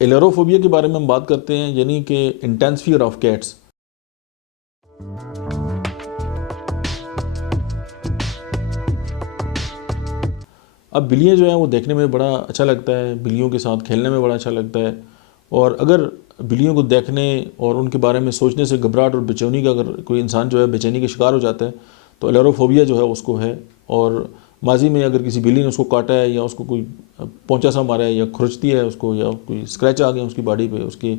ایلیروفوبیا کے بارے میں ہم بات کرتے ہیں، یعنی کہ انٹینس فیئر آف کیٹس۔ اب بلیاں جو ہیں وہ دیکھنے میں بڑا اچھا لگتا ہے، بلیوں کے ساتھ کھیلنے میں بڑا اچھا لگتا ہے، اور اگر بلیوں کو دیکھنے اور ان کے بارے میں سوچنے سے گھبراہٹ اور بے چینی کا اگر کوئی انسان جو ہے بے چینی کا شکار ہو جاتا ہے تو ایلیروفوبیا جو ہے اس کو ہے۔ اور ماضی میں اگر کسی بلی نے اس کو کاٹا ہے یا اس کو کوئی پونچا سا مارا ہے یا کھرچتی ہے اس کو، یا کوئی اسکریچ آ گیا اس کی باڈی پہ، اس کی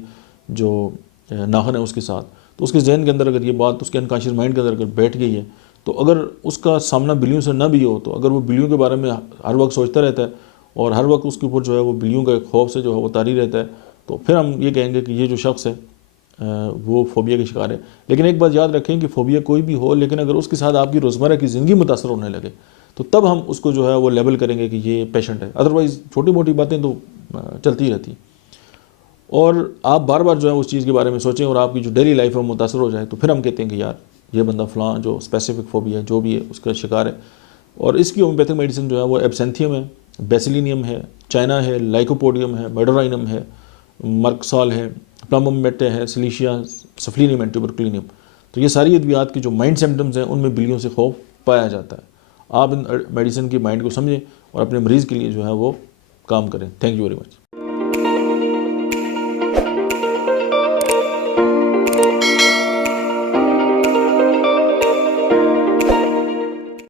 جو ناخن ہے اس کے ساتھ، تو اس کے ذہن کے اندر اگر یہ بات اس کے انکانشیس مائنڈ کے اندر اگر بیٹھ گئی ہے تو اگر اس کا سامنا بلیوں سے نہ بھی ہو تو اگر وہ بلیوں کے بارے میں ہر وقت سوچتا رہتا ہے اور ہر وقت اس کے اوپر جو ہے وہ بلیوں کا ایک خوف سے جو ہے وہ طاری رہتا ہے، تو پھر ہم یہ کہیں گے کہ یہ جو شخص ہے وہ فوبیا کا شکار ہے۔ لیکن ایک بات یاد رکھیں کہ فوبیا کوئی بھی ہو، لیکن اگر اس کے ساتھ آپ کی روزمرہ کی زندگی متاثر ہونے لگے تو تب ہم اس کو جو ہے وہ لیبل کریں گے کہ یہ پیشنٹ ہے، ادروائز چھوٹی موٹی باتیں تو چلتی رہتی ہیں۔ اور آپ بار بار جو ہے اس چیز کے بارے میں سوچیں اور آپ کی جو ڈیلی لائف ہے وہ متاثر ہو جائے تو پھر ہم کہتے ہیں کہ یار یہ بندہ فلاں جو اسپیسیفک فوبیا ہے جو بھی ہے اس کا شکار ہے۔ اور اس کی ہومیوپیتھک میڈیسن جو ہے وہ ایبسینتھیم ہے، بیسیلینیم ہے، چائنا ہے، لائکوپوڈیم ہے، میڈورائنم ہے، مرکسال ہے، پلمم میٹے ہے، سلیشیا، سفلینیم اینڈ ٹیوبرکلینیم۔ تو یہ ساری ادویات کی جو مائنڈ سمٹمز ہیں ان میں بلیوں سے خوف پایا جاتا ہے۔ آپ ان میڈیسن کی مائنڈ کو سمجھیں اور اپنے مریض کے لیے جو ہے وہ کام کریں۔ Thank you very much.